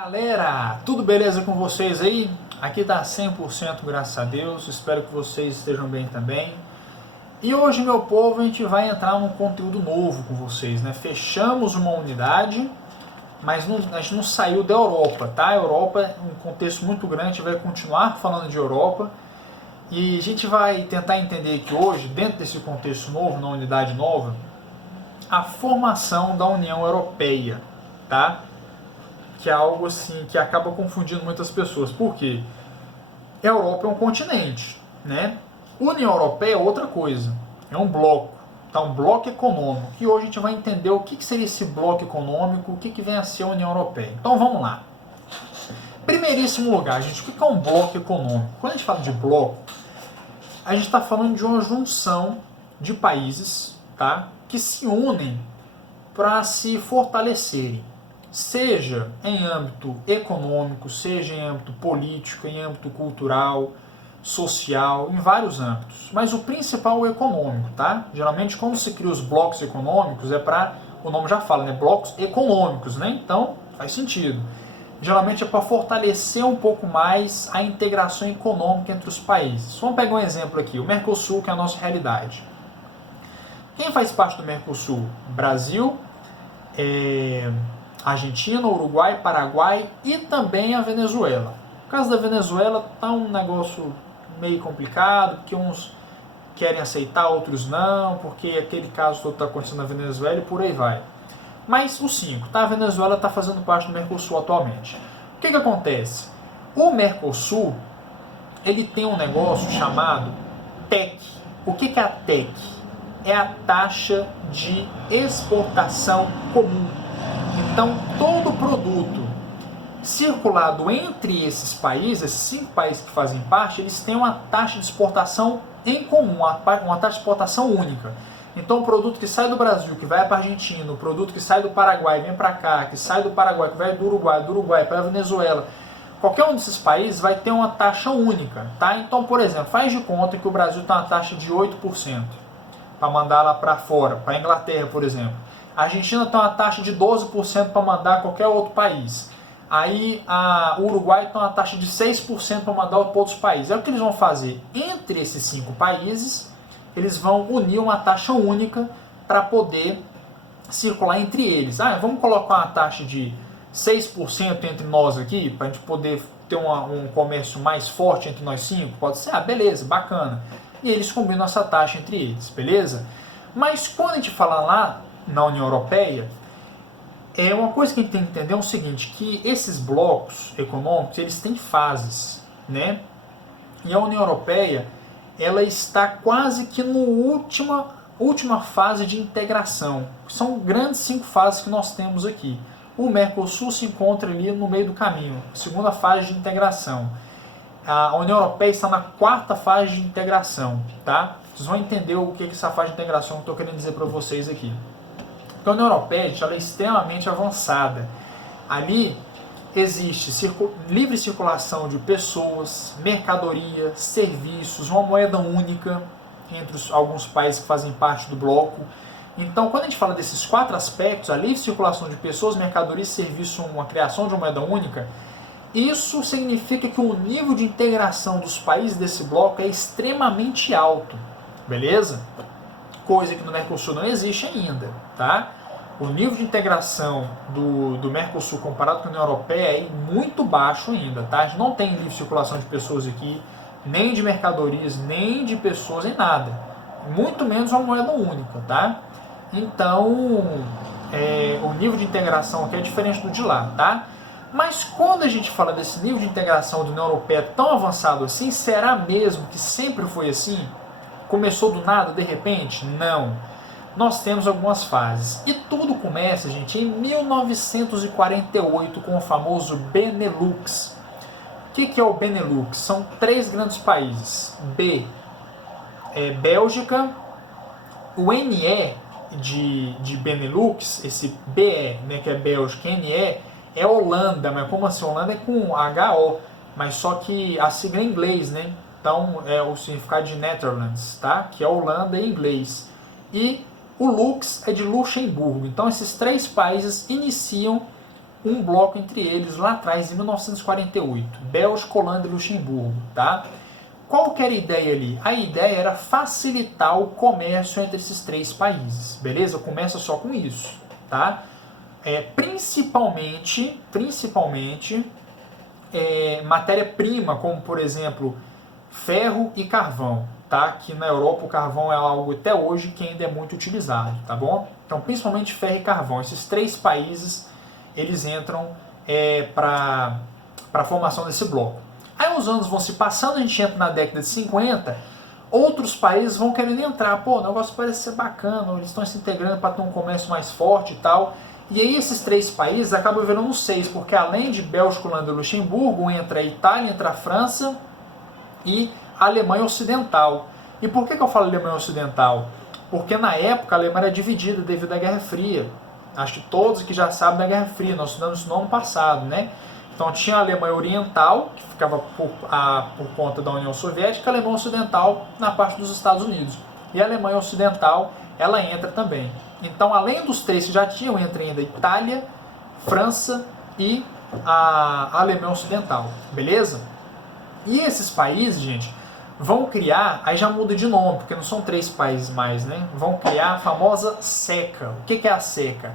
Galera, tudo beleza com vocês aí? Aqui tá 100% graças a Deus, espero que vocês estejam bem também. E hoje, meu povo, a gente vai entrar num conteúdo novo com vocês, né? Fechamos uma unidade, mas a gente não saiu da Europa, tá? A Europa é um contexto muito grande, a gente vai continuar falando de Europa. E a gente vai tentar entender aqui hoje, dentro desse contexto novo, na unidade nova, a formação da União Europeia, tá? Que é algo assim que acaba confundindo muitas pessoas. Por quê? A Europa é um continente, né? União Europeia é outra coisa. É um bloco, tá? Um bloco econômico. E hoje a gente vai entender o que seria esse bloco econômico, o que vem a ser a União Europeia. Então vamos lá. Primeiríssimo lugar, gente, o que é um bloco econômico? Quando a gente fala de bloco, a gente está falando de uma junção de países, tá? Que se unem para se fortalecerem. Seja em âmbito econômico, seja em âmbito político, em âmbito cultural, social, em vários âmbitos. Mas o principal é o econômico, tá? Geralmente quando se cria os blocos econômicos é para, o nome já fala, né? Blocos econômicos, né? Então faz sentido. Geralmente é para fortalecer um pouco mais a integração econômica entre os países. Vamos pegar um exemplo aqui, o Mercosul, que é a nossa realidade. Quem faz parte do Mercosul? Brasil, Argentina, Uruguai, Paraguai e também a Venezuela. No caso da Venezuela está um negócio meio complicado, porque uns querem aceitar, outros não, porque aquele caso todo está acontecendo na Venezuela e por aí vai. Mas os 5, tá? A Venezuela está fazendo parte do Mercosul atualmente. O que acontece? O Mercosul, ele tem um negócio chamado TEC. O que é a TEC? É a taxa de exportação comum. Então, todo produto circulado entre esses países, esses 5 países que fazem parte, eles têm uma taxa de exportação em comum, uma taxa de exportação única. Então, o produto que sai do Brasil, que vai para a Argentina, o produto que sai do Paraguai, vem para cá, que sai do Paraguai, que vai do Uruguai para a Venezuela, qualquer um desses países vai ter uma taxa única, tá? Então, por exemplo, faz de conta que o Brasil tem uma taxa de 8% para mandar lá para fora, para a Inglaterra, por exemplo. A Argentina tem uma taxa de 12% para mandar a qualquer outro país. Aí o Uruguai tem uma taxa de 6% para mandar para outros países. É o que eles vão fazer entre esses 5 países, eles vão unir uma taxa única para poder circular entre eles. Vamos colocar uma taxa de 6% entre nós aqui, para a gente poder ter um comércio mais forte entre nós 5? Pode ser? Beleza, bacana. E eles combinam essa taxa entre eles, beleza? Mas quando a gente fala lá na União Europeia, uma coisa que a gente tem que entender é o seguinte, que esses blocos econômicos, eles têm fases, né? E a União Europeia, ela está quase que na última fase de integração. São grandes 5 fases que nós temos aqui. O Mercosul se encontra ali no meio do caminho, segunda fase de integração. A União Europeia está na 4ª fase de integração, tá? Vocês vão entender o que é essa fase de integração que eu estou querendo dizer para vocês aqui. Porque a União Europeia, ela é extremamente avançada. Ali existe livre circulação de pessoas, mercadoria, serviços, uma moeda única entre alguns países que fazem parte do bloco. Então, quando a gente fala desses 4 aspectos, a livre circulação de pessoas, mercadorias, serviços, uma criação de uma moeda única, isso significa que o nível de integração dos países desse bloco é extremamente alto, beleza? Coisa que no Mercosul não existe ainda, tá? O nível de integração do Mercosul comparado com a União Europeia é muito baixo ainda, tá? A gente não tem livre circulação de pessoas aqui, nem de mercadorias, nem de pessoas, nem nada. Muito menos uma moeda única, tá? Então, o nível de integração aqui é diferente do de lá, tá? Mas quando a gente fala desse nível de integração da União Europeia tão avançado assim, será mesmo que sempre foi assim? Começou do nada, de repente? Não. Nós temos algumas fases. E tudo começa, gente, em 1948 com o famoso Benelux. O que é o Benelux? São 3 grandes países. B é Bélgica, o NE de Benelux, esse BE, né, que é Bélgica, NE é Holanda, mas como assim? Holanda é com HO, mas só que a sigla é em inglês, né? Então é o significado de Netherlands, tá? Que é Holanda em inglês. E o Lux é de Luxemburgo. Então esses 3 países iniciam um bloco entre eles lá atrás, em 1948, Bélgica, Holanda e Luxemburgo, tá? Qual que era a ideia ali? A ideia era facilitar o comércio entre esses três países, beleza? Começa só com isso, tá? Principalmente matéria-prima, como por exemplo ferro e carvão, tá? Que na Europa o carvão é algo até hoje que ainda é muito utilizado, tá bom? Então principalmente ferro e carvão, esses três países eles entram para a formação desse bloco. Aí os anos vão se passando, a gente entra na década de 50, outros países vão querendo entrar, pô, o negócio parece ser bacana, eles estão se integrando para ter um comércio mais forte e tal. E aí esses três países acabam virando 6, porque além de Bélgica, Holanda e Luxemburgo, entra a Itália, entra a França e a Alemanha Ocidental. E por que eu falo Alemanha Ocidental? Porque na época a Alemanha era dividida devido à Guerra Fria. Acho que todos que já sabem da Guerra Fria, nós estudamos isso no ano passado, né? Então tinha a Alemanha Oriental, que ficava por conta da União Soviética, a Alemanha Ocidental na parte dos Estados Unidos. E a Alemanha Ocidental, ela entra também. Então, além dos três que já tinham, entra ainda a Itália, França e a Alemanha Ocidental, beleza? E esses países, gente, vão criar, aí já muda de nome, porque não são três países mais, né? Vão criar a famosa SECA. O que é a SECA?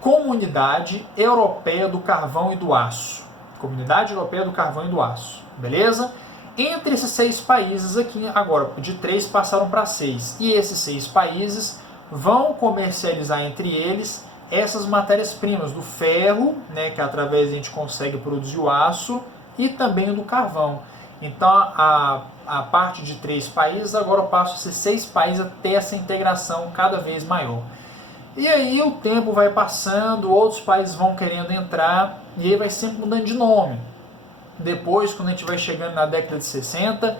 Comunidade Europeia do Carvão e do Aço. Comunidade Europeia do Carvão e do Aço, beleza? Entre esses 6 países aqui, agora de 3 passaram para 6. E esses 6 países vão comercializar entre eles essas matérias-primas do ferro, né, que através a gente consegue produzir o aço, e também do carvão. Então a parte de 3 países agora passa a ser 6 países até essa integração cada vez maior. E aí o tempo vai passando, outros países vão querendo entrar, e aí vai sempre mudando de nome. Depois, quando a gente vai chegando na década de 60,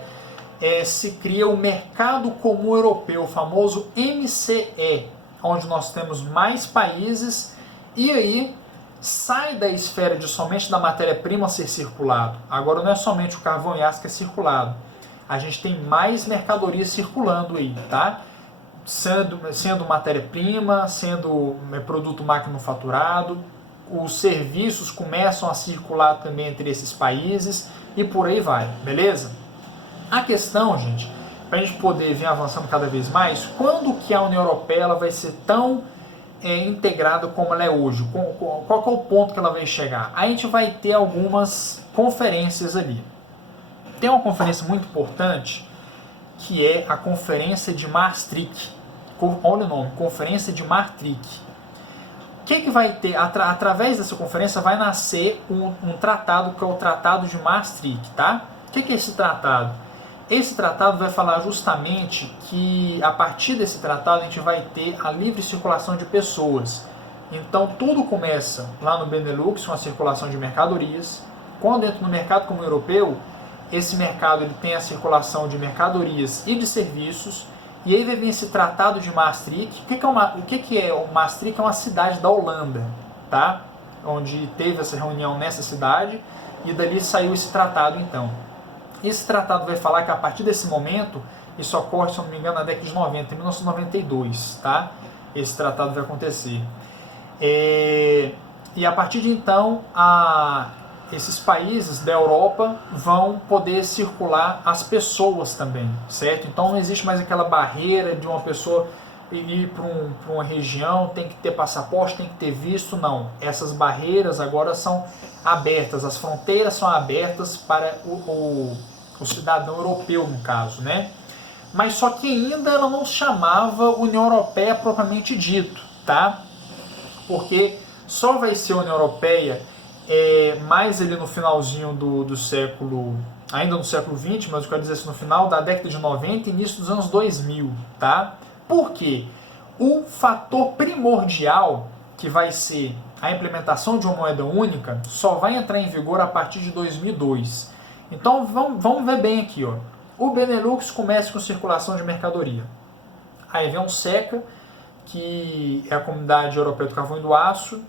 se cria o Mercado Comum Europeu, o famoso MCE, onde nós temos mais países, e aí sai da esfera de somente da matéria-prima ser circulado. Agora não é somente o carvão e aço que é circulado. A gente tem mais mercadorias circulando aí, tá? Sendo matéria-prima, sendo produto manufaturado, os serviços começam a circular também entre esses países e por aí vai, beleza? A questão, gente, para a gente poder vir avançando cada vez mais, quando que a União Europeia ela vai ser tão integrada como ela é hoje? Qual que é o ponto que ela vai chegar? A gente vai ter algumas conferências ali. Tem uma conferência muito importante que é a Conferência de Maastricht. Olha o nome, Conferência de Maastricht. O que vai ter? Através dessa conferência vai nascer um tratado que é o Tratado de Maastricht, tá? O que é esse tratado? Esse tratado vai falar justamente que a partir desse tratado a gente vai ter a livre circulação de pessoas. Então tudo começa lá no Benelux com a circulação de mercadorias. Quando entra no mercado comum europeu, esse mercado ele tem a circulação de mercadorias e de serviços. E aí vai vir esse Tratado de Maastricht. O que é o Maastricht? É uma cidade da Holanda, tá? Onde teve essa reunião nessa cidade e dali saiu esse tratado então. Esse tratado vai falar que a partir desse momento, isso ocorre, se eu não me engano, na década de 90, em 1992, tá? Esse tratado vai acontecer. E a partir de então, esses países da Europa vão poder circular as pessoas também, certo? Então não existe mais aquela barreira de uma pessoa ir para uma região, tem que ter passaporte, tem que ter visto, não. Essas barreiras agora são abertas, as fronteiras são abertas para o cidadão europeu, no caso, né? Mas só que ainda ela não chamava União Europeia propriamente dito, tá? Porque só vai ser União Europeia mais ali no finalzinho do século, ainda no século XX, mas eu quero dizer assim, no final da década de 90 e início dos anos 2000, tá? Por quê? O fator primordial, que vai ser a implementação de uma moeda única, só vai entrar em vigor a partir de 2002. Então vamos ver bem aqui, ó. O Benelux começa com circulação de mercadoria. Aí vem um SECA, que é a Comunidade Europeia do Carvão e do Aço,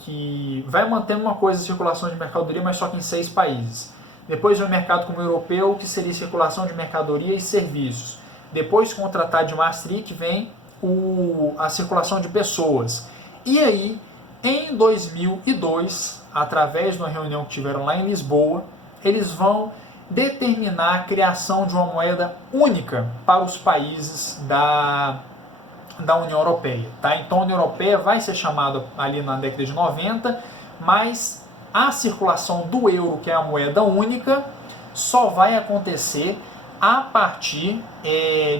que vai mantendo uma coisa de circulação de mercadoria, mas só que em 6 países. Depois vem o Mercado Comum Europeu, que seria circulação de mercadoria e serviços. Depois, com o Tratado de Maastricht, vem a circulação de pessoas. E aí, Em 2002, através de uma reunião que tiveram lá em Lisboa, eles vão determinar a criação de uma moeda única para os países da União Europeia. Tá? Então a União Europeia vai ser chamada ali na década de 90, mas a circulação do euro, que é a moeda única, só vai acontecer a partir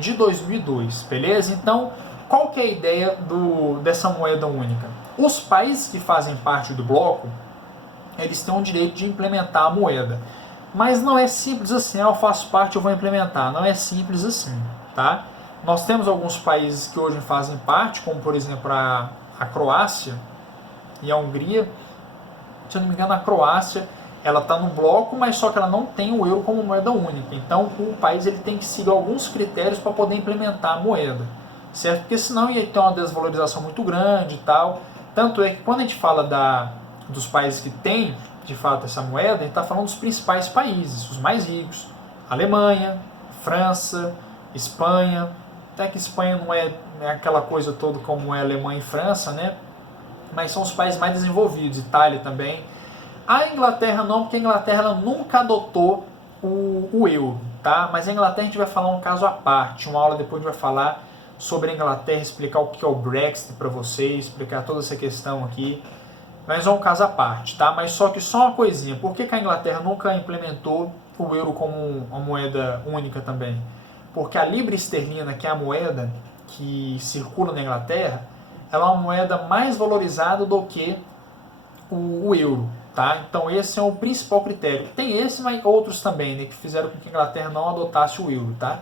de 2002, beleza? Então, qual que é a ideia dessa moeda única? Os países que fazem parte do bloco, eles têm o direito de implementar a moeda. Mas não é simples assim, eu faço parte, eu vou implementar. Não é simples assim, tá? Nós temos alguns países que hoje fazem parte, como por exemplo a Croácia e a Hungria. Se eu não me engano, a Croácia, ela está no bloco, mas só que ela não tem o euro como moeda única. Então o país ele tem que seguir alguns critérios para poder implementar a moeda, certo? Porque senão ia ter uma desvalorização muito grande e tal. Tanto é que quando a gente fala dos países que têm de fato essa moeda, a gente está falando dos principais países, os mais ricos: Alemanha, França, Espanha. Até que Espanha não é aquela coisa toda como é Alemanha e França, né? Mas são os países mais desenvolvidos, Itália também. A Inglaterra não, porque a Inglaterra ela nunca adotou o euro, tá? Mas a Inglaterra a gente vai falar um caso à parte, uma aula depois a gente vai falar sobre a Inglaterra, explicar o que é o Brexit para vocês, explicar toda essa questão aqui. Mas é um caso à parte, tá? Mas só uma coisinha, por que a Inglaterra nunca implementou o euro como uma moeda única também? Porque a libra esterlina, que é a moeda que circula na Inglaterra, ela é uma moeda mais valorizada do que o euro, tá? Então esse é o principal critério. Tem esse, mas outros também, né, que fizeram com que a Inglaterra não adotasse o euro, tá?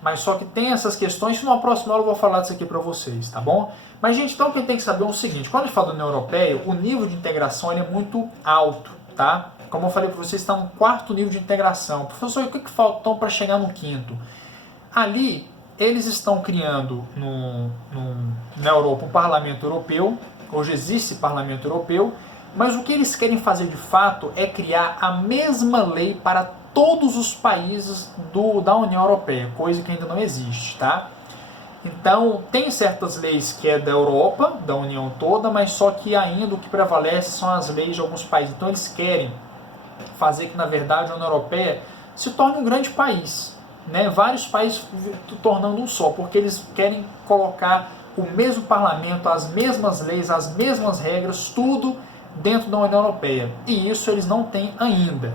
Mas só que tem essas questões, que numa próxima aula eu vou falar disso aqui para vocês, tá bom? Mas, gente, então quem tem que saber é o seguinte: quando a gente fala da União Europeia, o nível de integração ele é muito alto, tá? Como eu falei para vocês, está no 4º nível de integração. Professor, o que falta então para chegar no 5º? Ali, eles estão criando na Europa o Parlamento Europeu. Hoje existe Parlamento Europeu, mas o que eles querem fazer de fato é criar a mesma lei para todos os países da União Europeia, coisa que ainda não existe, tá? Então, tem certas leis que é da Europa, da União toda, mas só que ainda o que prevalece são as leis de alguns países. Então, eles querem fazer que, na verdade, a União Europeia se torne um grande país, né? Vários países tornando um só, porque eles querem colocar o mesmo parlamento, as mesmas leis, as mesmas regras, tudo dentro da União Europeia. E isso eles não têm ainda.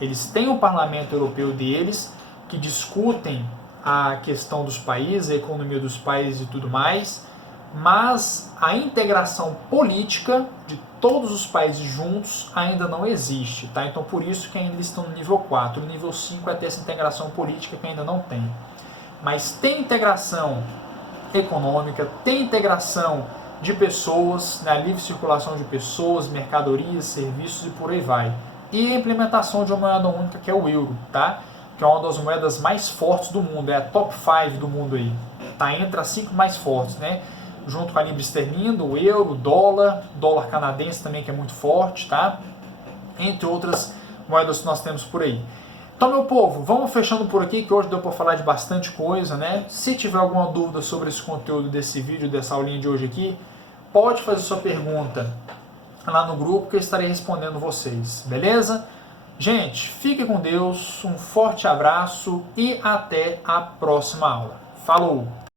Eles têm o parlamento europeu deles, que discutem a questão dos países, a economia dos países e tudo mais, mas a integração política de todos os países juntos ainda não existe, tá? Então por isso que ainda estão no nível 4. O nível 5 é ter essa integração política que ainda não tem. Mas tem integração econômica, tem integração de pessoas, né, livre circulação de pessoas, mercadorias, serviços e por aí vai. E a implementação de uma moeda única, que é o euro, tá? Que é uma das moedas mais fortes do mundo, é a top 5 do mundo aí, tá? Entre as 5 mais fortes, né? Junto com a libra esterlina, o euro, o dólar canadense também, que é muito forte, tá? Entre outras moedas que nós temos por aí. Então, meu povo, vamos fechando por aqui, que hoje deu para falar de bastante coisa, né? Se tiver alguma dúvida sobre esse conteúdo desse vídeo, dessa aulinha de hoje aqui, pode fazer sua pergunta lá no grupo que eu estarei respondendo vocês, beleza? Gente, fique com Deus, um forte abraço e até a próxima aula. Falou!